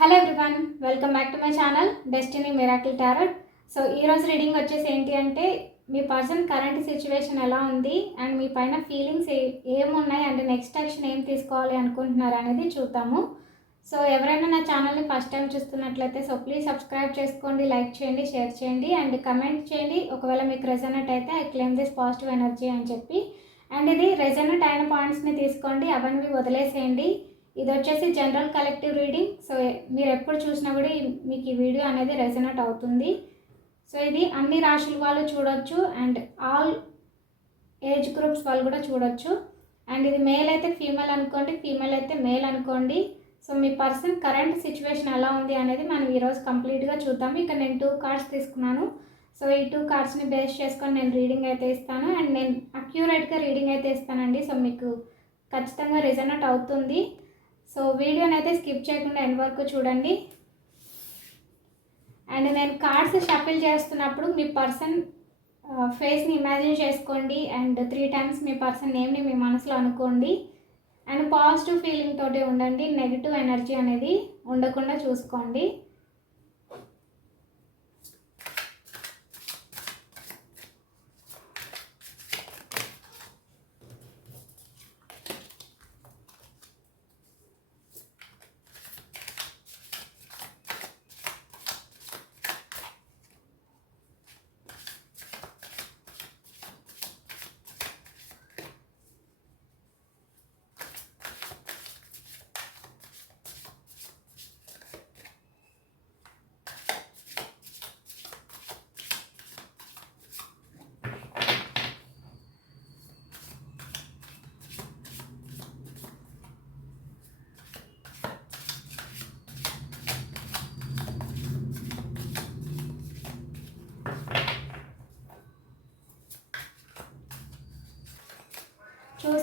Hello everyone welcome back to my channel destiny miracle tarot so ఈరోజు reading వచ్చేసి ఏంటి అంటే మీ పర్సన్ కరెంట్ సిచ్యువేషన్ ఎలా ఉంది అండ్ మీ పైన ఫీలింగ్స్ ఏ ఏమున్నాయి అండ్ నెక్స్ట్ యాక్షన్ ఏం తీసుకోవాలి అనుకుంటున్నారు అనేది చూద్దాము. సో ఎవరైనా నా ఛానల్ని ఫస్ట్ టైం చూస్తున్నట్లయితే సో ప్లీజ్ సబ్స్క్రైబ్ చేసుకోండి లైక్ చేయండి షేర్ చేయండి అండ్ కమెంట్ చేయండి. ఒకవేళ మీకు రెజనెట్ అయితే I claim this positive energy అని చెప్పి. అండ్ ఇది రెజనెట్ అయిన పాయింట్స్ని తీసుకోండి అవన్నీ వదిలేసేయండి. ఇది వచ్చేసి జనరల్ కలెక్టివ్ రీడింగ్ సో మీరు ఎప్పుడు చూసినా కూడా మీకు ఈ వీడియో అనేది రెజనెట్ అవుతుంది. సో ఇది అన్ని రాశుల వాళ్ళు చూడొచ్చు అండ్ ఆల్ ఏజ్ గ్రూప్స్ వాళ్ళు కూడా చూడొచ్చు. అండ్ ఇది మేల్ అయితే ఫీమేల్ అనుకోండి ఫీమేల్ అయితే మేల్ అనుకోండి. సో మీ పర్సన్ కరెంట్ సిచ్యువేషన్ ఎలా ఉంది అనేది మనం ఈరోజు కంప్లీట్గా చూద్దాం. ఇక నేను టూ కార్డ్స్ తీసుకున్నాను. సో ఈ టూ కార్డ్స్ని బేస్ చేసుకొని నేను రీడింగ్ అయితే ఇస్తాను. అండ్ నేను అక్యూరేట్గా రీడింగ్ అయితే ఇస్తానండి. సో మీకు ఖచ్చితంగా రిజనట్ అవుతుంది. సో వీడియోని అయితే స్కిప్ చేయకుండా ఎండ్ వరకు చూడండి. అండ్ నేను కార్డ్స్ షఫిల్ చేస్తున్నప్పుడు మీ పర్సన్ ఫేస్ని ఇమాజిన్ చేసుకోండి. అండ్ త్రీ టైమ్స్ మీ పర్సన్ నేమ్ని మీ మనసులో అనుకోండి. అండ్ పాజిటివ్ ఫీలింగ్ తోటి ఉండండి. నెగిటివ్ ఎనర్జీ అనేది ఉండకుండా చూసుకోండి.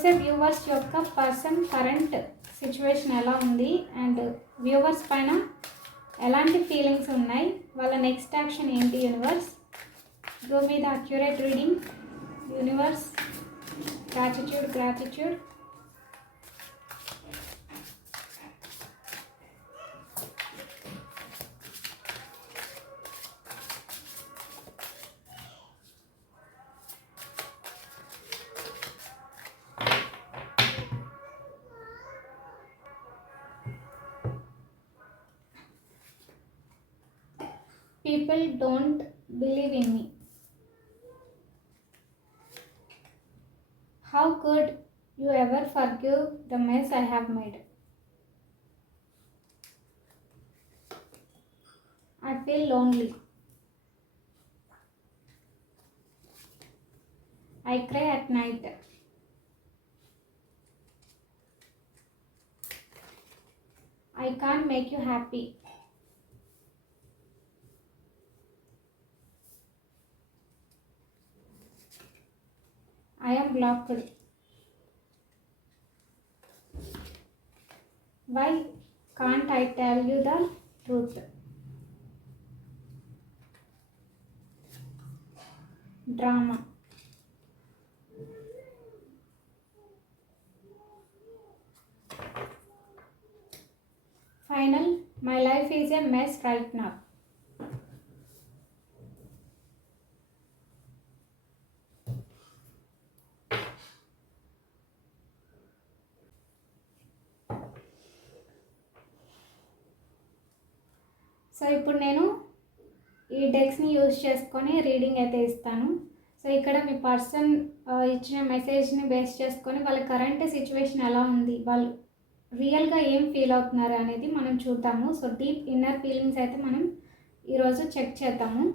చూసే వ్యూవర్స్ యొక్క పర్సన్ కరెంట్ సిచ్యువేషన్ ఎలా ఉంది? అండ్ వ్యూవర్స్ పైన ఎలాంటి ఫీలింగ్స్ ఉన్నాయి? వాళ్ళ నెక్స్ట్ యాక్షన్ ఏంటి యూనివర్స్? గో మీద accurate reading universe gratitude gratitude people don't believe in me. How could you ever forgive the mess I have made? I feel lonely. I cry at night. I can't make you happy. I am blocked. Why can't I tell you the truth? Drama. Final, my life is a mess right now. So ఇప్పుడు నేను ఈ డెక్స్ని use చేసుకొని reading అయితే ఇస్తాను. So ఇక్కడ మీ person ఇచ్చిన మెసేజ్ని base చేసుకొని వాళ్ళ కరెంట్ సిచ్యువేషన్ ఎలా ఉంది వాళ్ళు రియల్గా ఏం ఫీల్ అవుతున్నారు అనేది మనం చూద్దాము. సో డీప్ ఇన్నర్ ఫీలింగ్స్ అయితే మనం ఈరోజు చెక్ చేద్దాము.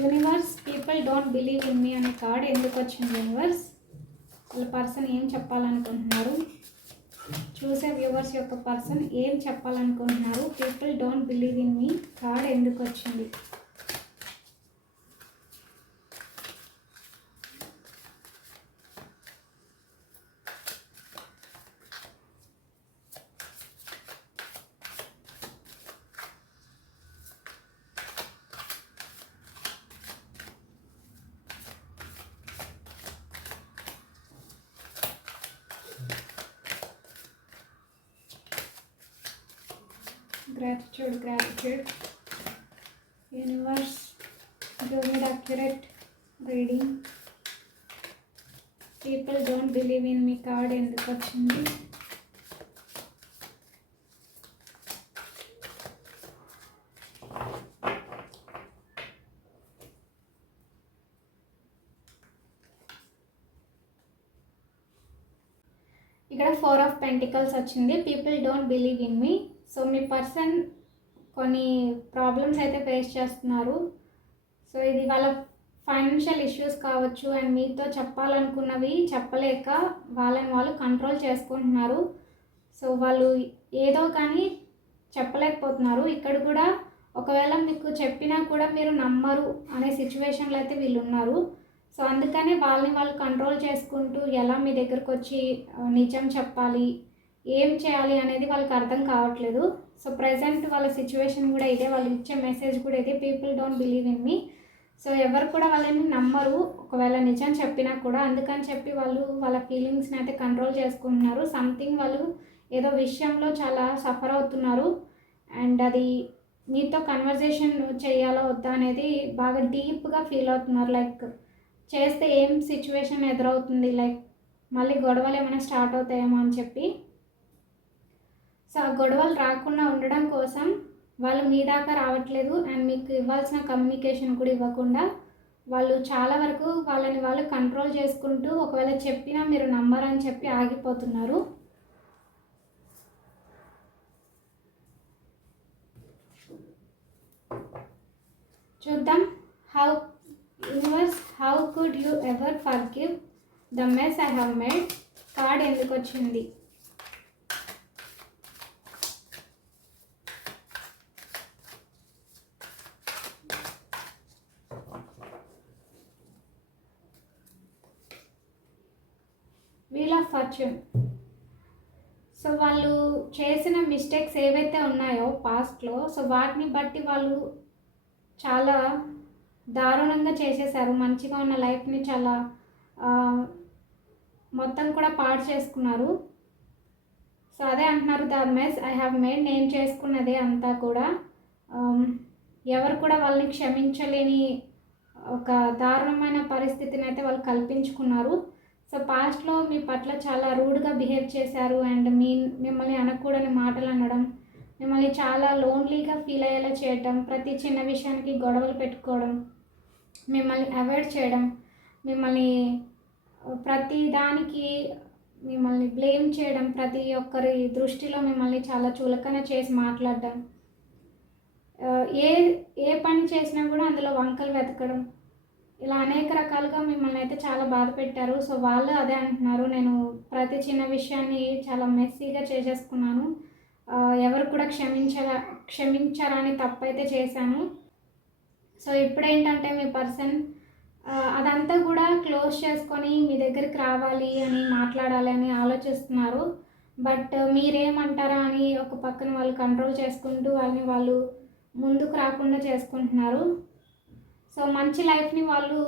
Universe people don't believe in me అనే కార్డ్ ఎందుకు వచ్చింది యూనివర్స్ వాళ్ళ పర్సన్ ఏం చెప్పాలనుకుంటున్నారు? చూసే వ్యూవర్స్ యొక్క పర్సన్ ఏం చెప్పాలనుకుంటున్నారు? People don't believe in me card ఎందుకు వచ్చింది? Gratitude gratitude universe do need accurate reading people don't believe in me card ఎందుకు వచ్చింది ఇక్కడ ఫోర్ ఆఫ్ పెంటికల్స్ వచ్చింది people don't believe in me so me person కొన్ని problems అయితే face చేస్తున్నారు. So ఇది వాళ్ళ ఫైనాన్షియల్ ఇష్యూస్ కావచ్చు అండ్ మీతో చెప్పాలనుకున్నవి చెప్పలేక వాళ్ళని వాళ్ళు కంట్రోల్ చేసుకుంటున్నారు. సో వాళ్ళు ఏదో కానీ చెప్పలేకపోతున్నారు. ఇక్కడ కూడా ఒకవేళ మీకు చెప్పినా కూడా మీరు నమ్మరు అనే సిచ్యువేషన్లో అయితే వీళ్ళు ఉన్నారు. సో అందుకనే వాళ్ళని వాళ్ళు కంట్రోల్ చేసుకుంటూ ఎలా మీ దగ్గరకు వచ్చి నిజం చెప్పాలి ఏం చేయాలి అనేది వాళ్ళకి అర్థం కావట్లేదు. సో ప్రజెంట్ వాళ్ళ సిచ్యువేషన్ కూడా ఇదే. వాళ్ళు ఇచ్చే మెసేజ్ కూడా ఇదే. People don't believe in me so ఎవరు కూడా వాళ్ళని నమ్మరు. ఒకవేళ నిజం చెప్పినా కూడా అందుకని చెప్పి వాళ్ళు వాళ్ళ ఫీలింగ్స్ని అయితే కంట్రోల్ చేసుకుంటున్నారు. సంథింగ్ వాళ్ళు ఏదో విషయంలో చాలా సఫర్ అవుతున్నారు. అండ్ అది మీతో కన్వర్జేషన్ చేయాలా వద్దా అనేది బాగా డీప్గా ఫీల్ అవుతున్నారు. లైక్ చేస్తే ఏం సిచ్యువేషన్ ఎదురవుతుంది? లైక్ మళ్ళీ గొడవలు ఏమైనా స్టార్ట్ అవుతాయేమో అని చెప్పి. గొడవలు రాకుండా ఉండడం కోసం వాళ్ళు మీ దాకా రావట్లేదు అండ్ మీకు ఇవ్వాల్సిన కమ్యూనికేషన్ కూడా ఇవ్వకుండా వాళ్ళు చాలా వరకు వాళ్ళని వాళ్ళు కంట్రోల్ చేసుకుంటూ ఒకవేళ చెప్పినా మీరు నమ్మరని చెప్పి ఆగిపోతున్నారు. చూద్దాం. How universe how could you ever forgive the mess I have made card ఎందుకు వచ్చింది వీల్ ఆఫ్ ఫార్చ్యూన్ సో వాళ్ళు చేసిన మిస్టేక్స్ ఏవైతే ఉన్నాయో పాస్ట్లో సో వాటిని బట్టి వాళ్ళు చాలా దారుణంగా చేసేసారు. మంచిగా ఉన్న లైఫ్ని చాలా మొత్తం కూడా పాడు చేసుకున్నారు. సో అదే అంటున్నారు the mess I have made నేను చేసుకున్నదే అంతా కూడా um, ఎవరు కూడా వాళ్ళని క్షమించలేని ఒక దారుణమైన పరిస్థితిని అయితే వాళ్ళు కల్పించుకున్నారు. సో పాస్ట్లో మీ పట్ల చాలా రూడ్గా బిహేవ్ చేశారు అండ్ మీ మిమ్మల్ని అనకూడని మాటలు అనడం మిమ్మల్ని చాలా లోన్లీగా ఫీల్ అయ్యేలా చేయడం ప్రతి చిన్న విషయానికి గొడవలు పెట్టుకోవడం మిమ్మల్ని అవాయిడ్ చేయడం మిమ్మల్ని uh, ప్రతి దానికి మిమ్మల్ని బ్లేమ్ చేయడం ప్రతి ఒక్కరి దృష్టిలో మిమ్మల్ని చాలా చులకన చేసి మాట్లాడడం uh, ఏ ఏ పని చేసినా కూడా అందులో వంకలు వెతకడం ఇలా అనేక రకాలుగా మిమ్మల్ని అయితే చాలా బాధ పెట్టారు. సో వాళ్ళు అదే అంటున్నారు. నేను ప్రతి చిన్న విషయాన్ని చాలా మెస్సీగా చేసేసుకున్నాను. ఎవరు కూడా క్షమించరా క్షమించరాని తప్పైతే చేశాను. సో ఇప్పుడేంటంటే మీ పర్సన్ అదంతా కూడా క్లోజ్ చేసుకొని మీ దగ్గరికి రావాలి అని మాట్లాడాలి అని ఆలోచిస్తున్నారు. బట్ మీరేమంటారా అని ఒక పక్కన వాళ్ళు కంట్రోల్ చేసుకుంటూ వాళ్ళని వాళ్ళు ముందుకు రాకుండా చేసుకుంటున్నారు. సో మంచి లైఫ్ని వాళ్ళు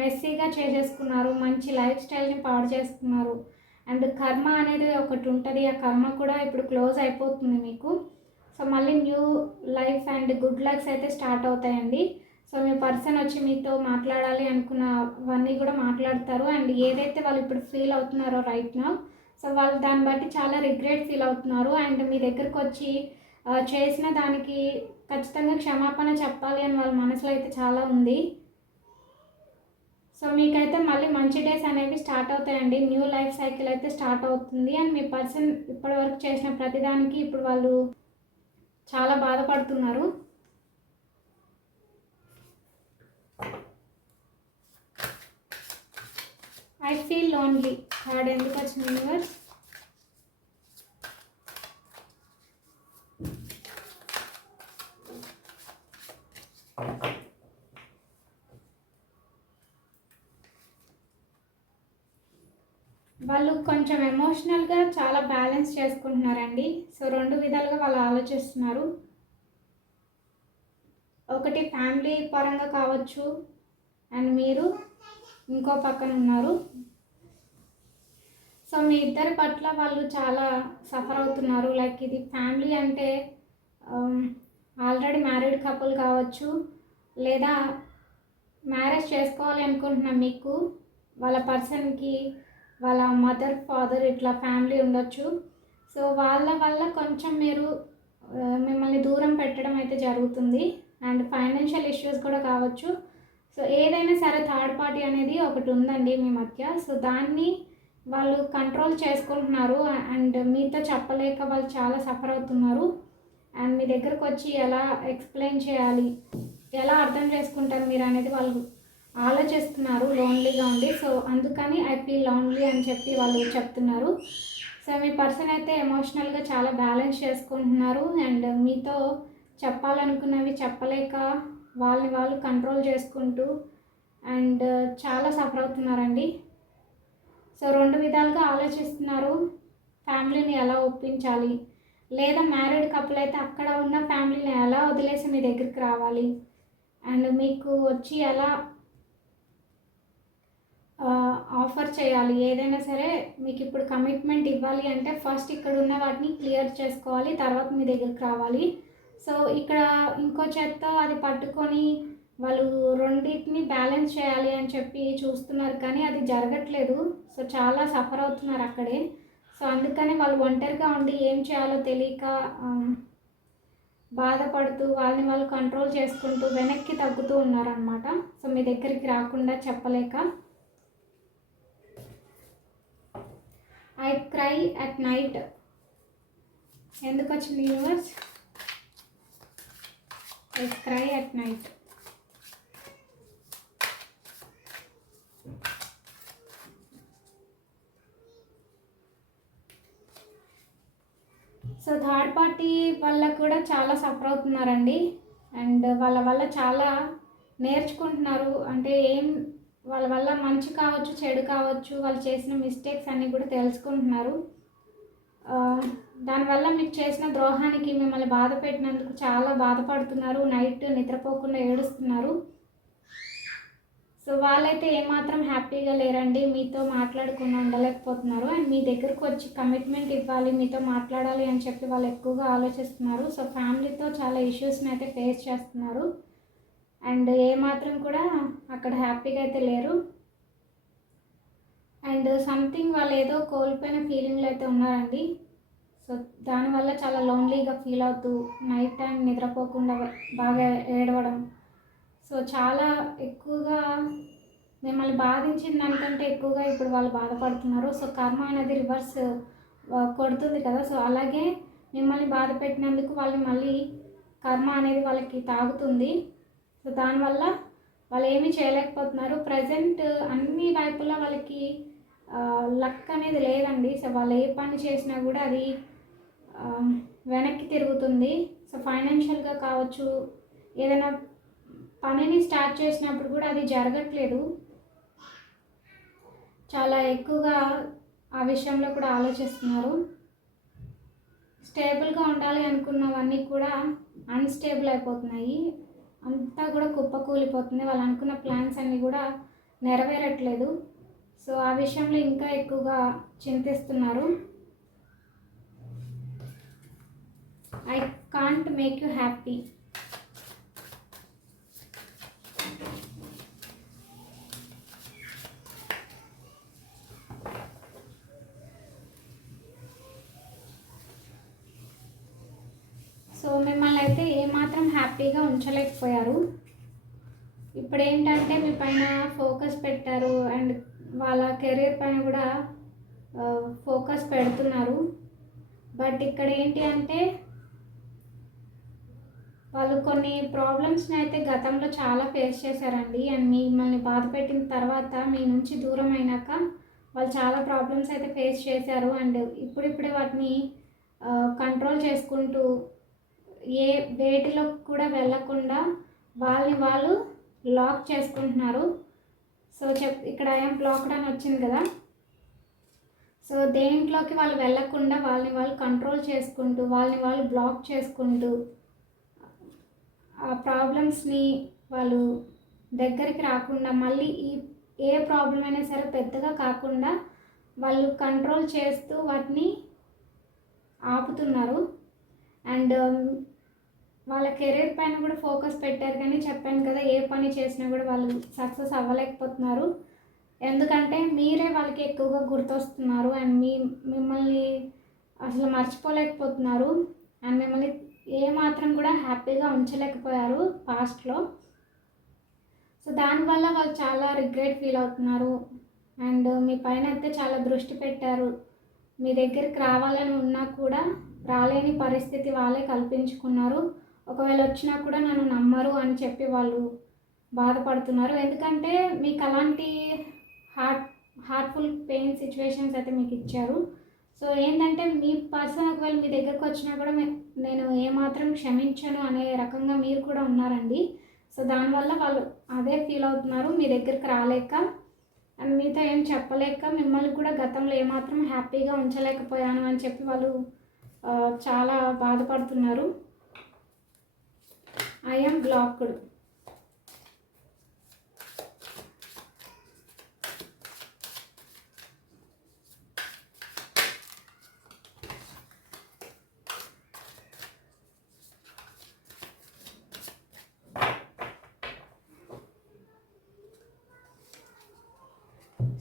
మెస్సీగా చేసేసుకున్నారు మంచి లైఫ్ స్టైల్ని పాడు చేసుకున్నారు. అండ్ కర్మ అనేది ఒకటి ఉంటుంది ఆ కర్మ కూడా ఇప్పుడు క్లోజ్ అయిపోతుంది మీకు. సో మళ్ళీ new life and good lucks అయితే స్టార్ట్ అవుతాయండి. సో మీ పర్సన్ వచ్చి మీతో మాట్లాడాలి అనుకున్నవన్నీ కూడా మాట్లాడతారు. అండ్ ఏదైతే వాళ్ళు ఇప్పుడు ఫీల్ అవుతున్నారో రైట్ నా సో వాళ్ళు దాన్ని బట్టి చాలా రిగ్రెట్ ఫీల్ అవుతున్నారు. అండ్ మీ దగ్గరకు వచ్చి చేసిన దానికి ఖచ్చితంగా క్షమాపణ చెప్పాలి అని వాళ్ళ మనసులో అయితే చాలా ఉంది. సో మీకైతే మళ్ళీ మంచి డేస్ అనేవి స్టార్ట్ అవుతాయండి. న్యూ లైఫ్ సైకిల్ అయితే స్టార్ట్ అవుతుంది అండ్ మీ పర్సన్ ఇప్పటి వరకు చేసిన ప్రతిదానికి ఇప్పుడు వాళ్ళు చాలా బాధపడుతున్నారు. ఐ ఫీల్ లోన్లీ థర్డ్ ఎందుకు వచ్చింది యూనివర్స్ వాళ్ళు కొంచెం ఎమోషనల్గా చాలా బ్యాలెన్స్ చేసుకుంటున్నారండి. సో రెండు విధాలుగా వాళ్ళు ఆలోచిస్తున్నారు. ఒకటి ఫ్యామిలీ పరంగా కావచ్చు. అండ్ మీరు ఇంకో పక్కన ఉన్నారు. సో మీ ఇద్దరి పట్ల వాళ్ళు చాలా సఫర్ అవుతున్నారు. లైక్ ఇది ఫ్యామిలీ అంటే ఆల్రెడీ మ్యారీడ్ కపుల్ కావచ్చు. లేదా మ్యారేజ్ చేసుకోవాలి అనుకుంటున్నాం మీకు వాళ్ళ పర్సన్కి వాళ్ళ మదర్ ఫాదర్ ఇట్లా ఫ్యామిలీ ఉండొచ్చు. సో వాళ్ళ వల్ల కొంచెం మీరు మిమ్మల్ని దూరం పెట్టడం అయితే జరుగుతుంది. అండ్ ఫైనాన్షియల్ ఇష్యూస్ కూడా కావచ్చు. సో ఏదైనా సరే థర్డ్ పార్టీ అనేది ఒకటి ఉందండి మీ మధ్య. సో దాన్ని వాళ్ళు కంట్రోల్ చేసుకుంటున్నారు. అండ్ మీతో చెప్పలేక వాళ్ళు చాలా సఫర్ అవుతున్నారు. అండ్ మీ దగ్గరకు వచ్చి ఎలా ఎక్స్ప్లెయిన్ చేయాలి ఎలా అర్థం చేసుకుంటారు మీరు అనేది వాళ్ళు ఆలోచిస్తున్నారు లోన్లీగా ఉండి సో అందుకని ఐ ఫీల్ లోన్లీ అని చెప్పి వాళ్ళు చెప్తున్నారు. సో మీ పర్సన్ అయితే ఎమోషనల్గా చాలా బ్యాలెన్స్ చేసుకుంటున్నారు. అండ్ మీతో చెప్పాలనుకున్నవి చెప్పలేక వాళ్ళని వాళ్ళు కంట్రోల్ చేసుకుంటూ అండ్ చాలా సఫర్ అవుతున్నారండి. సో రెండు విధాలుగా ఆలోచిస్తున్నారు. ఫ్యామిలీని ఎలా ఒప్పించాలి? లేదా మ్యారీడ్ కపుల్ అయితే అక్కడ ఉన్న ఫ్యామిలీని ఎలా వదిలేసి మీ దగ్గరికి రావాలి? అండ్ మీకు వచ్చి ఎలా ఆఫర్ చేయాలి. ఏదైనా సరే మీకు ఇప్పుడు కమిట్మెంట్ ఇవ్వాలి అంటే ఫస్ట్ ఇక్కడ ఉన్న వాటిని క్లియర్ చేసుకోవాలి తర్వాత మీ దగ్గరికి రావాలి. సో ఇక్కడ ఇంకో చేత్తో అది పట్టుకొని వాళ్ళు రెండింటిని బ్యాలెన్స్ చేయాలి అని చెప్పి చూస్తున్నారు కానీ అది జరగట్లేదు. సో చాలా సఫర్ అవుతున్నారు అక్కడే. సో అందుకని వాళ్ళు ఒంటరిగా ఉండి ఏం చేయాలో తెలియక బాధపడుతూ వాళ్ళని వాళ్ళు కంట్రోల్ చేసుకుంటూ వెనక్కి తగ్గుతూ ఉన్నారనమాట సో మీ దగ్గరికి రాకుండా చెప్పలేక. ఐ క్రై అట్ నైట్ ఎందుకు వచ్చింది universe I cry at night so third party వల్ల కూడా చాలా సఫర్ అవుతున్నారండి. అండ్ వాళ్ళ వల్ల చాలా నేర్చుకుంటున్నారు. అంటే ఏం వాళ్ళ వల్ల మంచి కావచ్చు చెడు కావచ్చు వాళ్ళు చేసిన మిస్టేక్స్ అన్నీ కూడా తెలుసుకుంటున్నారు. దానివల్ల మీకు చేసిన ద్రోహానికి మిమ్మల్ని బాధ పెట్టినందుకు చాలా బాధపడుతున్నారు నైట్ నిద్రపోకుండా ఏడుస్తున్నారు. సో వాళ్ళైతే ఏమాత్రం హ్యాపీగా లేరండి మీతో మాట్లాడకుండా ఉండలేకపోతున్నారు. అండ్ మీ దగ్గరకు వచ్చి కమిట్మెంట్ ఇవ్వాలి మీతో మాట్లాడాలి అని చెప్పి వాళ్ళు ఎక్కువగా ఆలోచిస్తున్నారు. సో ఫ్యామిలీతో చాలా ఇష్యూస్ని అయితే ఫేస్ చేస్తున్నారు. అండ్ ఏమాత్రం కూడా అక్కడ హ్యాపీగా అయితే లేరు. అండ్ సంథింగ్ వాళ్ళు ఏదో కోల్పోయిన ఫీలింగ్లో అయితే ఉన్నారండి. సో దానివల్ల చాలా లోన్లీగా ఫీల్ అవుతూ నైట్ టైం నిద్రపోకుండా బాగా ఏడవడం. సో చాలా ఎక్కువగా మిమ్మల్ని బాధించిన దానికంటే ఎక్కువగా ఇప్పుడు వాళ్ళు బాధపడుతున్నారు. సో కర్మ అనేది రివర్స్ కొడుతుంది కదా. సో అలాగే మిమ్మల్ని బాధ పెట్టినందుకు వాళ్ళు మళ్ళీ కర్మ అనేది వాళ్ళకి తాగుతుంది. సో దానివల్ల వాళ్ళు ఏమీ చేయలేకపోతున్నారు. ప్రజెంట్ అన్ని వైపులా వాళ్ళకి లక్ అనేది లేదండి. సో వాళ్ళు ఏ పని చేసినా కూడా అది వెనక్కి తిరుగుతుంది. సో ఫైనాన్షియల్గా కావచ్చు ఏదైనా పనిని స్టార్ట్ చేసినప్పుడు కూడా అది జరగట్లేదు. చాలా ఎక్కువగా ఆ విషయంలో కూడా ఆలోచిస్తున్నారు. స్టేబుల్గా ఉండాలి అనుకున్నవన్నీ కూడా అన్స్టేబుల్ అయిపోతున్నాయి. అంతా కూడా కుప్పకూలిపోతుంది. వాళ్ళు అనుకున్న ప్లాన్స్ అన్నీ కూడా నెరవేరట్లేదు. సో ఆ విషయంలో ఇంకా ఎక్కువగా చింతిస్తున్నారు. I can't make you happy so మిమ్మల్ని మాత్రం హ్యాపీగా ఉంచలేకపోయారు. ఇప్పుడు ఏంటంటే మీ పైన ఫోకస్ పెట్టారు అండ్ వాళ్ళ కెరీర్ పైన కూడా ఫోకస్ పెడుతున్నారు. బట్ ఇక్కడ ఏంటి అంటే వాళ్ళు కొన్ని ప్రాబ్లమ్స్ని అయితే గతంలో చాలా ఫేస్ చేశారండి. అండ్ మిమ్మల్ని బాధ పెట్టిన తర్వాత మీ నుంచి దూరం అయినాక వాళ్ళు చాలా ప్రాబ్లమ్స్ అయితే ఫేస్ చేశారు. అండ్ ఇప్పుడిప్పుడే వాటిని కంట్రోల్ చేసుకుంటూ ఏ వేటిలో కూడా వెళ్ళకుండా వాళ్ళని వాళ్ళు లాక్ చేసుకుంటున్నారు. సో చెప్ ఇక్కడ ఏం బ్లాక్డ్ అని వచ్చింది కదా. సో దేంట్లోకి వాళ్ళు వెళ్ళకుండా వాళ్ళని వాళ్ళు కంట్రోల్ చేసుకుంటూ వాళ్ళని వాళ్ళు బ్లాక్ చేసుకుంటూ ఆ ప్రాబ్లమ్స్ని వాళ్ళు దగ్గరికి రాకుండా మళ్ళీ ఈ ఏ ప్రాబ్లం అయినా సరే పెద్దగా కాకుండా వాళ్ళు కంట్రోల్ చేస్తూ వాటిని ఆపుతున్నారు. అండ్ వాళ్ళ కెరీర్ పైన కూడా ఫోకస్ పెట్టారు కానీ చెప్పాను కదా ఏ పని చేసినా కూడా వాళ్ళు సక్సెస్ అవ్వలేకపోతున్నారు. ఎందుకంటే మీరే వాళ్ళకి ఎక్కువగా గుర్తొస్తున్నారు అండ్ మీ మిమ్మల్ని అసలు మర్చిపోలేకపోతున్నారు. అండ్ మిమ్మల్ని ఏ మాత్రం కూడా హ్యాపీగా ఉంచలేకపోయారు పాస్ట్లో. సో దానివల్ల వాళ్ళు చాలా రిగ్రెట్ ఫీల్ అవుతున్నారు. అండ్ మీ పైన అయితే చాలా దృష్టి పెట్టారు. మీ దగ్గరికి రావాలని ఉన్నా కూడా రాలేని పరిస్థితి వాళ్ళే కల్పించుకున్నారు. ఒకవేళ వచ్చినా కూడా నన్ను నమ్మరు అని చెప్పి వాళ్ళు బాధపడుతున్నారు. ఎందుకంటే మీకు అలాంటి హార్ట్ హార్ట్ఫుల్ పెయిన్ సిచ్యువేషన్స్ అయితే మీకు ఇచ్చారు. సో ఏంటంటే మీ పర్సన్ ఒకవేళ మీ దగ్గరకు వచ్చినా కూడా నేను ఏమాత్రం క్షమించను అనే రకంగా మీరు కూడా ఉన్నారండి. సో దానివల్ల వాళ్ళు అదే ఫీల్ అవుతున్నారు మీ దగ్గరికి రాలేక. అండ్ మీతో ఏం చెప్పలేక మిమ్మల్ని కూడా గతంలో ఏమాత్రం హ్యాపీగా ఉంచలేకపోయాను అని చెప్పి వాళ్ళు చాలా బాధపడుతున్నారు. ఐఎమ్ బ్లాక్డ్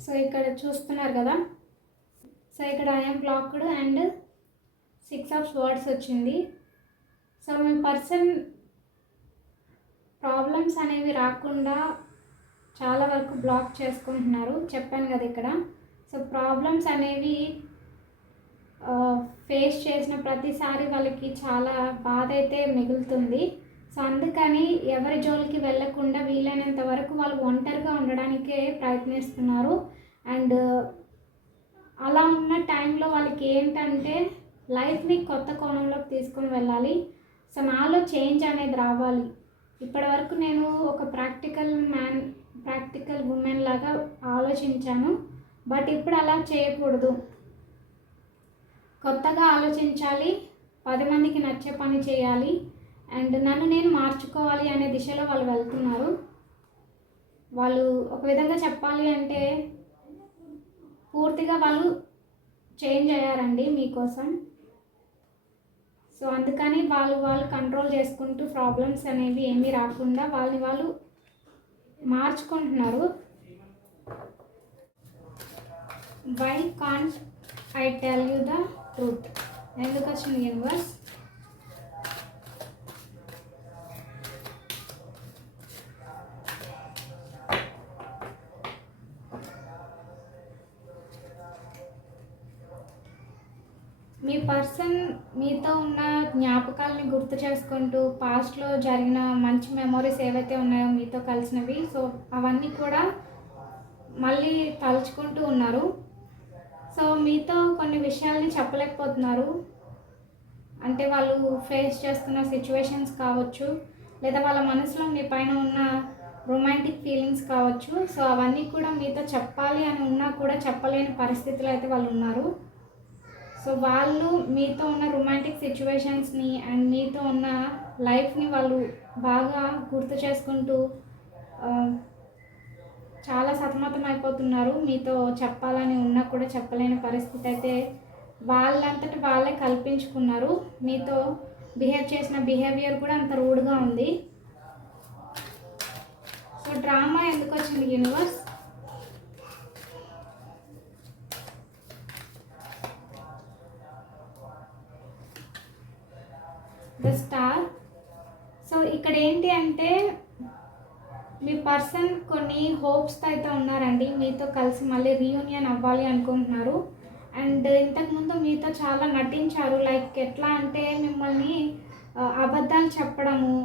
సో ఇక్కడ చూస్తున్నారు కదా? సో ఇక్కడ I'm blocked and six of words వచ్చింది. సో మీ పర్సన్ ప్రాబ్లమ్స్ అనేవి రాకుండా చాలా వరకు బ్లాక్ చేసుకుంటున్నారు. చెప్పాను కదా ఇక్కడ. సో ప్రాబ్లమ్స్ అనేవి ఫేస్ చేసిన ప్రతిసారి వాళ్ళకి చాలా బాధ అయితే మిగులుతుంది. సో అందుకని ఎవరి జోలికి వెళ్ళకుండా వీలైనంత వరకు వాళ్ళు ఒంటరిగా ఉండడానికే ప్రయత్నిస్తున్నారు. అండ్ అలా ఉన్న టైంలో వాళ్ళకి ఏంటంటే లైఫ్ని కొత్త కోణంలోకి తీసుకొని వెళ్ళాలి. సో నాలో చేంజ్ అనేది రావాలి. ఇప్పటి వరకు నేను ఒక ప్రాక్టికల్ మ్యాన్ ప్రాక్టికల్ ఉమెన్ లాగా ఆలోచించాను. బట్ ఇప్పుడు అలా చేయకూడదు. కొత్తగా ఆలోచించాలి పది మందికి నచ్చే పని చేయాలి అండ్ నన్ను నేను మార్చుకోవాలి అనే దిశలో వాళ్ళు వెళ్తున్నారు. వాళ్ళు ఒక విధంగా చెప్పాలి అంటే పూర్తిగా వాళ్ళు చేంజ్ అయ్యారండి మీకోసం. సో అందుకని వాళ్ళు వాళ్ళు కంట్రోల్ చేసుకుంటూ ప్రాబ్లమ్స్ అనేవి ఏమీ రాకుండా వాళ్ళని వాళ్ళు మార్చుకుంటున్నారు. Why can't I tell you the truth ఎందుకు వచ్చింది యూనివర్స్ పర్సన్ మీతో ఉన్న జ్ఞాపకాలని గుర్తు చేసుకుంటూ పాస్ట్లో జరిగిన మంచి మెమొరీస్ ఏవైతే ఉన్నాయో మీతో కలిసినవి సో అవన్నీ కూడా మళ్ళీ తలుచుకుంటూ ఉన్నారు. సో మీతో కొన్ని విషయాల్ని చెప్పలేకపోతున్నారు. అంటే వాళ్ళు ఫేస్ చేస్తున్న సిచ్యువేషన్స్ కావచ్చు లేదా వాళ్ళ మనసులో మీ పైన ఉన్న రొమాంటిక్ ఫీలింగ్స్ కావచ్చు సో అవన్నీ కూడా మీతో చెప్పాలి అని ఉన్నా కూడా చెప్పలేని పరిస్థితిలో అయితే వాళ్ళు ఉన్నారు. సో వాళ్ళు మీతో ఉన్న రొమాంటిక్ సిచ్యువేషన్స్ని అండ్ మీతో ఉన్న లైఫ్ని వాళ్ళు బాగా గుర్తు చేసుకుంటూ చాలా సతమతం అయిపోతున్నారు. మీతో చెప్పాలని ఉన్నా కూడా చెప్పలేని పరిస్థితి అయితే వాళ్ళంతట వాళ్ళే కల్పించుకున్నారు. మీతో బిహేవ్ చేసిన బిహేవియర్ కూడా అంత రూడ్గా ఉంది. సో డ్రామా ఎందుకు వచ్చింది యూనివర్స్ ద స్టార్. సో ఇక్కడ ఏంటి అంటే మీ పర్సన్ కొన్ని హోప్స్తో అయితే ఉన్నారండి. మీతో కలిసి మళ్ళీ రీయూనియన్ అవ్వాలి అనుకుంటున్నారు. అండ్ ఇంతకుముందు మీతో చాలా నటించారు. లైక్ ఎట్లా అంటే మిమ్మల్ని అబద్ధాలు చెప్పడము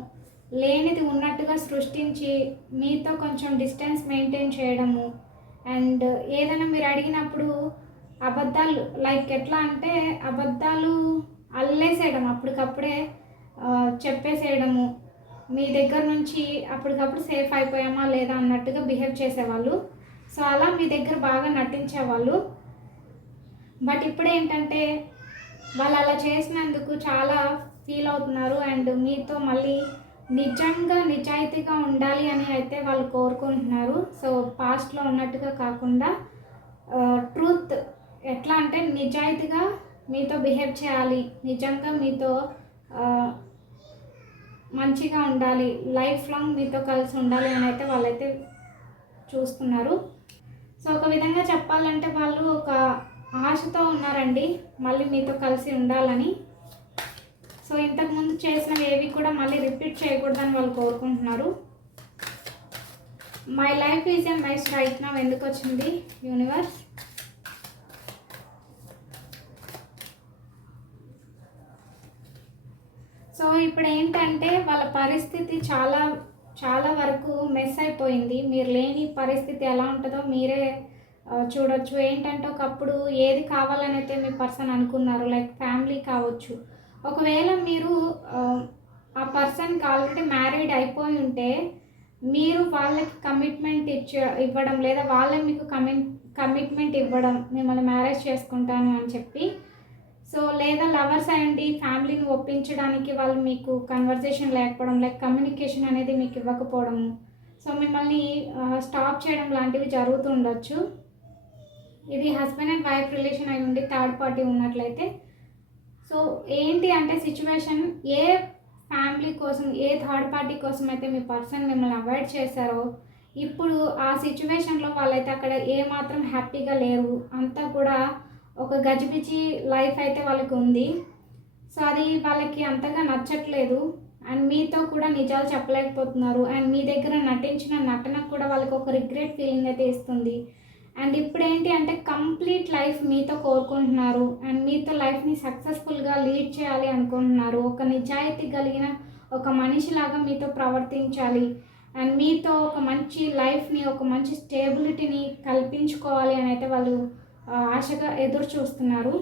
లేనిది ఉన్నట్టుగా సృష్టించి మీతో కొంచెం డిస్టెన్స్ మెయింటైన్ చేయడము. అండ్ ఏదైనా మీరు అడిగినప్పుడు అబద్ధాలు లైక్ ఎట్లా అంటే అబద్ధాలు అల్లేసేయడం. అప్పటికప్పుడే చెప్పేసేయడము. మీ దగ్గర నుంచి అప్పటికప్పుడు సేఫ్ అయిపోయామా లేదా అన్నట్టుగా బిహేవ్ చేసేవాళ్ళు. సో అలా మీ దగ్గర బాగా నటించేవాళ్ళు. బట్ ఇప్పుడు ఏంటంటే వాళ్ళు అలా చేసినందుకు చాలా ఫీల్ అవుతున్నారు. అండ్ మీతో మళ్ళీ నిజంగా నిజాయితీగా ఉండాలి అని అయితే వాళ్ళు కోరుకుంటున్నారు. సో పాస్ట్లో ఉన్నట్టుగా కాకుండా ట్రూత్ ఎట్లా అంటే నిజాయితీగా మీతో బిహేవ్ చేయాలి. నిజంగా మీతో మంచిగా ఉండాలి లైఫ్ లాంగ్ మీతో కలిసి ఉండాలి అని అయితే వాళ్ళైతే చూస్తున్నారు. సో ఒక విధంగా చెప్పాలంటే వాళ్ళు ఒక ఆశతో ఉన్నారండి మళ్ళీ మీతో కలిసి ఉండాలని. సో ఇంతకుముందు చేసినవి ఏవి కూడా మళ్ళీ రిపీట్ చేయకూడదని వాళ్ళు కోరుకుంటున్నారు. My life is a mess right నా ఎందుకు వచ్చింది యూనివర్స్ సో ఇప్పుడు ఏంటంటే వాళ్ళ పరిస్థితి చాలా చాలా వరకు మెస్ అయిపోయింది. మీరు లేని పరిస్థితి ఎలా ఉంటుందో మీరే చూడొచ్చు. ఏంటంటే ఒకప్పుడు ఏది కావాలని అయితే మీ పర్సన్ అనుకున్నారు లైక్ ఫ్యామిలీ కావచ్చు. ఒకవేళ మీరు ఆ, పర్సన్కి ఆల్రెడీ మ్యారీడ్ అయిపోయి ఉంటే మీరు వాళ్ళకి కమిట్మెంట్ ఇచ్చే ఇవ్వడం లేదా వాళ్ళే మీకు కమి కమిట్మెంట్ ఇవ్వడం మిమ్మల్ని మ్యారేజ్ చేసుకుంటాను అని చెప్పి సో లేదా లవర్స్ అయ్యండి ఫ్యామిలీని ఒప్పించడానికి వాళ్ళు మీకు కన్వర్జేషన్ లేకపోవడం లైక్ కమ్యూనికేషన్ అనేది మీకు ఇవ్వకపోవడము. సో మిమ్మల్ని స్టాప్ చేయడం లాంటివి జరుగుతుండొచ్చు ఇది హస్బెండ్ అండ్ వైఫ్ రిలేషన్ అయి ఉండి థర్డ్ పార్టీ ఉన్నట్లయితే. సో ఏంటి అంటే సిచ్యువేషన్ ఏ ఫ్యామిలీ కోసం ఏ థర్డ్ పార్టీ కోసం అయితే మీ పర్సన్ మిమ్మల్ని అవాయిడ్ చేశారో ఇప్పుడు ఆ సిచ్యువేషన్లో వాళ్ళైతే అక్కడ ఏ మాత్రం హ్యాపీగా లేరు. అంతా కూడా ఒక గజిబిజి లైఫ్ అయితే వాళ్ళకి ఉంది. సో అది వాళ్ళకి అంతగా నచ్చట్లేదు. అండ్ మీతో కూడా నిజాలు చెప్పలేకపోతున్నారు. అండ్ మీ దగ్గర నటించిన నటన కూడా వాళ్ళకి ఒక రిగ్రెట్ ఫీలింగ్ అయితే ఇస్తుంది. అండ్ ఇప్పుడు ఏంటి అంటే కంప్లీట్ లైఫ్ మీతో కోరుకుంటున్నారు. అండ్ మీతో లైఫ్ని సక్సెస్ఫుల్గా లీడ్ చేయాలి అనుకుంటున్నారు. ఒక నిజాయితీ కలిగిన ఒక మనిషిలాగా మీతో ప్రవర్తించాలి. అండ్ మీతో ఒక మంచి లైఫ్ని ఒక మంచి స్టేబిలిటీని కల్పించుకోవాలి అని అయితే వాళ్ళు ఆశగా ఎదురు చూస్తున్నారు.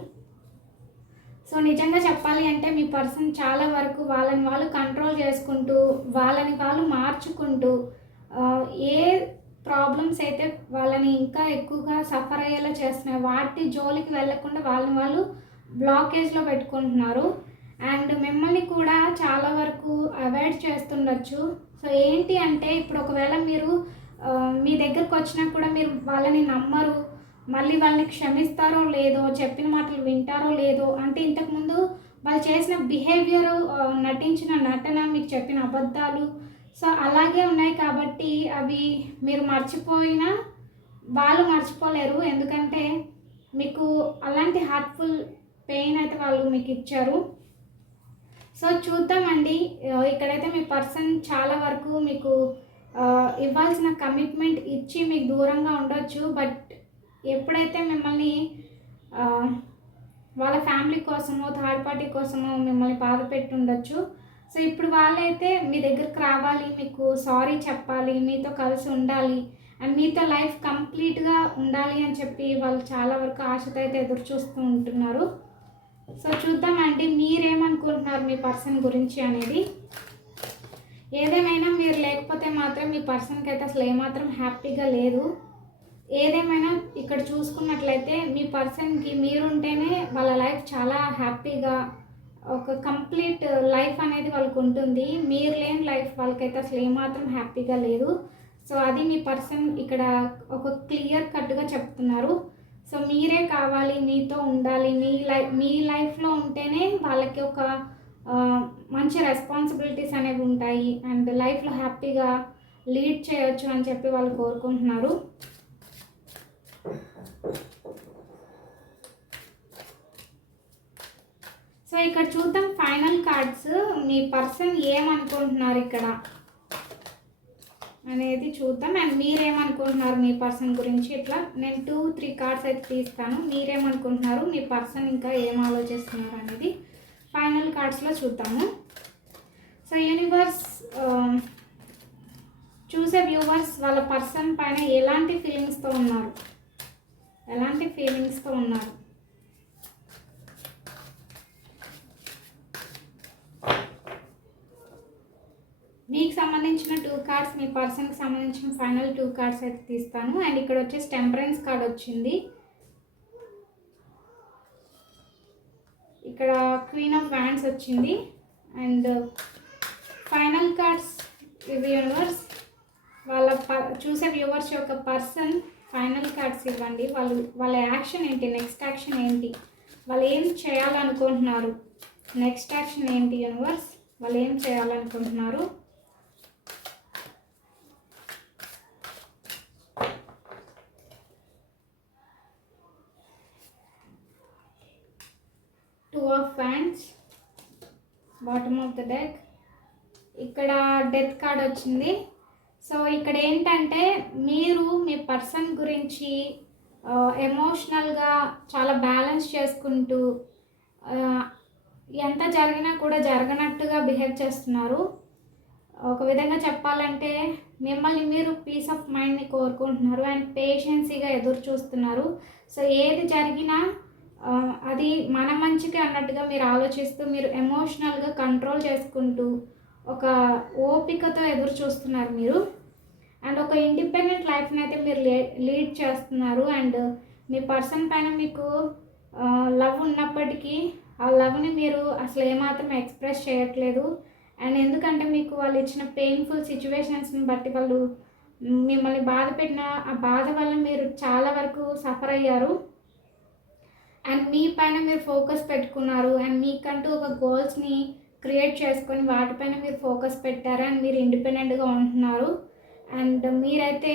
సో నిజంగా చెప్పాలి అంటే మీ పర్సన్ చాలా వరకు వాళ్ళని వాళ్ళు కంట్రోల్ చేసుకుంటూ వాళ్ళని వాళ్ళు మార్చుకుంటూ ఏ ప్రాబ్లమ్స్ అయితే వాళ్ళని ఇంకా ఎక్కువగా సఫర్ అయ్యేలా చేస్తున్నాయి వాటి జోలికి వెళ్ళకుండా వాళ్ళని వాళ్ళు బ్లాకేజ్లో పెట్టుకుంటున్నారు. అండ్ మిమ్మల్ని కూడా చాలా వరకు అవాయిడ్ చేస్తుండొచ్చు. సో ఏంటి అంటే ఇప్పుడు ఒకవేళ మీరు మీ దగ్గరకు వచ్చినా కూడా మీరు వాళ్ళని నమ్మరు మళ్ళీ వాళ్ళని క్షమిస్తారో లేదో చెప్పిన మాటలు వింటారో లేదో అంటే ఇంతకుముందు వాళ్ళు చేసిన బిహేవియర్ నటించిన నటన మీకు చెప్పిన అబద్ధాలు. సో అలాగే ఉన్నాయి కాబట్టి అవి మీరు మర్చిపోయినా వాళ్ళు మర్చిపోలేరు. ఎందుకంటే మీకు అలాంటి హార్ట్ఫుల్ పెయిన్ అయితే వాళ్ళు మీకు ఇచ్చారు. సో చూద్దామండి. ఇక్కడైతే మీ పర్సన్ చాలా వరకు మీకు ఇవ్వాల్సిన కమిట్మెంట్ ఇచ్చి మీకు దూరంగా ఉండొచ్చు. బట్ ఎప్పుడైతే మిమ్మల్ని వాళ్ళ ఫ్యామిలీ కోసమో థర్డ్ పార్టీ కోసమో మిమ్మల్ని బాధ పెట్టి ఉండొచ్చు సో ఇప్పుడు వాళ్ళైతే మీ దగ్గరకు రావాలి మీకు సారీ చెప్పాలి మీతో కలిసి ఉండాలి అండ్ మీతో లైఫ్ కంప్లీట్గా ఉండాలి అని చెప్పి వాళ్ళు చాలా వరకు ఆశతో అయితే ఎదురు చూస్తూ ఉంటున్నారు. సో చూద్దామండి మీరేమనుకుంటున్నారు మీ పర్సన్ గురించి అనేది? ఏదేమైనా మీరు లేకపోతే మాత్రం మీ పర్సన్కి అయితే అసలు ఏమాత్రం హ్యాపీగా లేదు. ఏదేమైనా ఇక్కడ చూసుకున్నట్లయితే మీ పర్సన్కి మీరుంటేనే వాళ్ళ లైఫ్ చాలా హ్యాపీగా ఒక కంప్లీట్ లైఫ్ అనేది వాళ్ళకు ఉంటుంది. మీరు లేని లైఫ్ వాళ్ళకైతే అసలు ఏమాత్రం హ్యాపీగా లేదు. సో అది మీ పర్సన్ ఇక్కడ ఒక క్లియర్ కట్గా చెప్తున్నారు. సో మీరే కావాలి మీతో ఉండాలి మీ లైఫ్ మీ లైఫ్లో ఉంటేనే వాళ్ళకి ఒక మంచి రెస్పాన్సిబిలిటీస్ అనేవి ఉంటాయి. అండ్ లైఫ్లో హ్యాపీగా లీడ్ చేయొచ్చు అని చెప్పి వాళ్ళు కోరుకుంటున్నారు. సో ఇక్కడ చూద్దాం ఫైనల్ కార్డ్స్. మీ పర్సన్ ఏమనుకుంటున్నారు ఇక్కడ? అనేది చూద్దాం. అండ్ మీరేమనుకుంటున్నారు మీ పర్సన్ గురించి? ఇట్లా నేను టూ త్రీ కార్డ్స్ అయితే తీస్తాను. మీరేమనుకుంటున్నారు? మీ పర్సన్ ఇంకా ఏం ఆలోచిస్తున్నారు అనేది ఫైనల్ కార్డ్స్లో చూద్దాము. సో యూనివర్స్ చూసే వ్యూవర్స్ వాళ్ళ పర్సన్ పైన ఎలాంటి ఫీలింగ్స్తో ఉన్నారు? ఎలాంటి ఫీలింగ్స్తో ఉన్నారు? మీకు సంబంధించిన టూ కార్డ్స్ మీ పర్సన్కి సంబంధించిన ఫైనల్ టూ కార్డ్స్ అయితే తీస్తాను. అండ్ ఇక్కడ వచ్చేసి టెంపరెన్స్ కార్డ్ వచ్చింది. ఇక్కడ క్వీన్ ఆఫ్ వ్యాండ్స్ వచ్చింది. అండ్ ఫైనల్ కార్డ్స్ వ్యూవర్స్ వాళ్ళ ప- చూసే వ్యూవర్స్ యొక్క పర్సన్ ఫైనల్ కార్డ్స్ ఇవ్వండి. వాళ్ళు వాళ్ళ యాక్షన్ ఏంటి నెక్స్ట్ యాక్షన్ ఏంటి? వాళ్ళు ఏం చేయాలనుకుంటున్నారు? నెక్స్ట్ యాక్షన్ ఏంటి యూనివర్స్ వాళ్ళు ఏం చేయాలనుకుంటున్నారు two of fans bottom of the deck ఇక్కడ డెత్ కార్డ్ వచ్చింది. సో ఇక్కడ ఏంటంటే మీరు మీ పర్సన్ గురించి ఎమోషనల్గా చాలా బ్యాలెన్స్ చేసుకుంటూ ఎంత జరిగినా కూడా జరగనట్టుగా బిహేవ్ చేస్తున్నారు. ఒక విధంగా చెప్పాలంటే మిమ్మల్ని మీరు పీస్ ఆఫ్ మైండ్ని కోరుకుంటున్నారు అండ్ పేషెన్సీగా ఎదురు చూస్తున్నారు. సో ఏది జరిగినా అది మన మంచికి అన్నట్టుగా మీరు ఆలోచిస్తూ మీరు ఎమోషనల్గా కంట్రోల్ చేసుకుంటూ ఒక ఓపికతో ఎదురు చూస్తున్నారు మీరు. అండ్ ఒక ఇండిపెండెంట్ లైఫ్ని అయితే మీరు లీడ్ చేస్తున్నారు. అండ్ మీ పర్సన్ పైన మీకు లవ్ ఉన్నప్పటికీ ఆ లవ్ని మీరు అసలు ఏమాత్రం ఎక్స్ప్రెస్ చేయట్లేదు. అండ్ ఎందుకంటే మీకు వాళ్ళు ఇచ్చిన పెయిన్ఫుల్ సిచ్యువేషన్స్ని బట్టి వాళ్ళు మిమ్మల్ని బాధ పెట్టిన ఆ బాధ వల్ల మీరు చాలా వరకు సఫర్ అయ్యారు. అండ్ మీ పైన మీరు ఫోకస్ పెట్టుకున్నారు. అండ్ మీకంటూ ఒక గోల్స్ని క్రియేట్ చేసుకొని వాటిపైన మీరు ఫోకస్ పెట్టారు అండ్ మీరు ఇండిపెండెంట్గా ఉంటున్నారు. అండ్ మీరైతే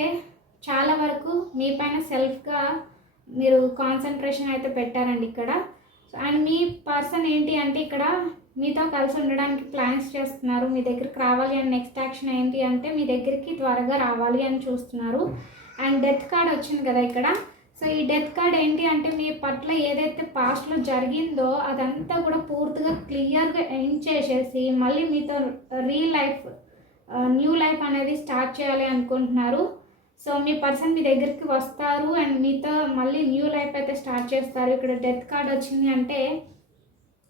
చాలా వరకు మీ పైన సెల్ఫ్గా మీరు కాన్సన్ట్రేషన్ అయితే పెట్టారండి ఇక్కడ. అండ్ మీ పర్సన్ ఏంటి అంటే ఇక్కడ మీతో కలిసి ఉండడానికి ప్లాన్స్ చేస్తున్నారు. మీ దగ్గరికి రావాలి అండ్ నెక్స్ట్ యాక్షన్ ఏంటి అంటే మీ దగ్గరికి త్వరగా రావాలి అని చూస్తున్నారు. అండ్ డెత్ కార్డ్ వచ్చింది కదా ఇక్కడ. సో ఈ డెత్ కార్డ్ ఏంటి అంటే మీ పట్ల ఏదైతే పాస్ట్లో జరిగిందో అదంతా కూడా పూర్తిగా క్లియర్గా ఎండ్ చేసేసి మళ్ళీ మీతో రీ లైఫ్ న్యూ లైఫ్ అనేది స్టార్ట్ చేయాలి అనుకుంటున్నారు. సో మీ పర్సన్ మీ దగ్గరికి వస్తారు అండ్ మీతో మళ్ళీ న్యూ లైఫ్ అయితే స్టార్ట్ చేస్తారు. ఇక్కడ డెత్ కార్డ్ వచ్చింది అంటే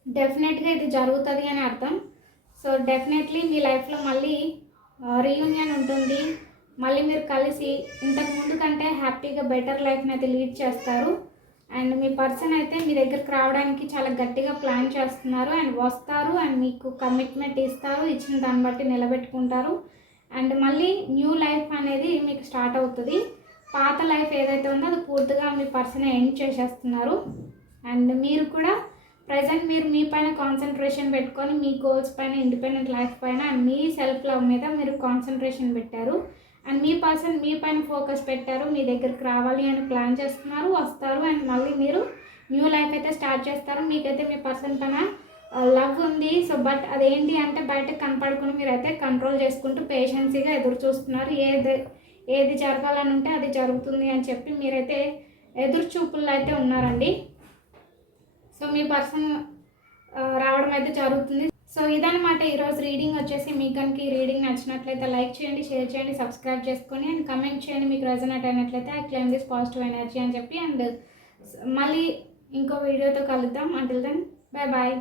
డెఫినెట్గా ఇది జరుగుతుంది అని అర్థం. సో డెఫినెట్లీ మీ లైఫ్లో మళ్ళీ రీయూనియన్ ఉంటుంది. మళ్ళీ మీరు కలిసి ఇంతకు ముందు కంటే హ్యాపీగా బెటర్ లైఫ్ని అయితే లీడ్ చేస్తారు. అండ్ మీ పర్సన్ అయితే మీ దగ్గరకు రావడానికి చాలా గట్టిగా ప్లాన్ చేస్తున్నారు అండ్ వస్తారు అండ్ మీకు కమిట్మెంట్ ఇస్తారు ఇచ్చిన దాన్ని బట్టి నిలబెట్టుకుంటారు. అండ్ మళ్ళీ న్యూ లైఫ్ అనేది మీకు స్టార్ట్ అవుతుంది. పాత లైఫ్ ఏదైతే ఉందో అది పూర్తిగా మీ పర్సన్ ఎండ్ చేసేస్తున్నారు. అండ్ మీరు కూడా ప్రజెంట్ మీరు మీ పైన కాన్సన్ట్రేషన్ పెట్టుకొని మీ గోల్స్ పైన ఇండిపెండెంట్ లైఫ్ పైన అండ్ మీ సెల్ఫ్ లవ్ మీద మీరు కాన్సన్ట్రేషన్ పెట్టారు. అండ్ మీ పర్సన్ మీ పైన ఫోకస్ పెట్టారు మీ దగ్గరికి రావాలి అని ప్లాన్ చేస్తున్నారు వస్తారు అండ్ మళ్ళీ మీరు న్యూ లైఫ్ అయితే స్టార్ట్ చేస్తారు. మీకైతే మీ పర్సన్ పైన లవ్ ఉంది. సో బట్ అదేంటి అంటే బయటకు కనపడకుండా మీరైతే కంట్రోల్ చేసుకుంటూ పేషెన్సీగా ఎదురు చూస్తున్నారు. ఏది ఏది జరగాలని ఉంటే అది జరుగుతుంది అని చెప్పి మీరైతే ఎదురు చూపుల్లో అయితే ఉన్నారండి. సో మీ పర్సన్ రావడం అయితే జరుగుతుంది. సో ఇదనమాట ఈరోజు రీడింగ్ వచ్చేసి మీకు కనుక ఈ రీడింగ్ నచ్చినట్లయితే లైక్ చేయండి షేర్ చేయండి సబ్స్క్రైబ్ చేసుకొని అండ్ కమెంట్ చేయండి మీకు రెజనేట్ అయినట్లయితే I claim this positive energy అని చెప్పి అండ్ మళ్ళీ ఇంకో వీడియోతో కలుద్దాం. Until then bye bye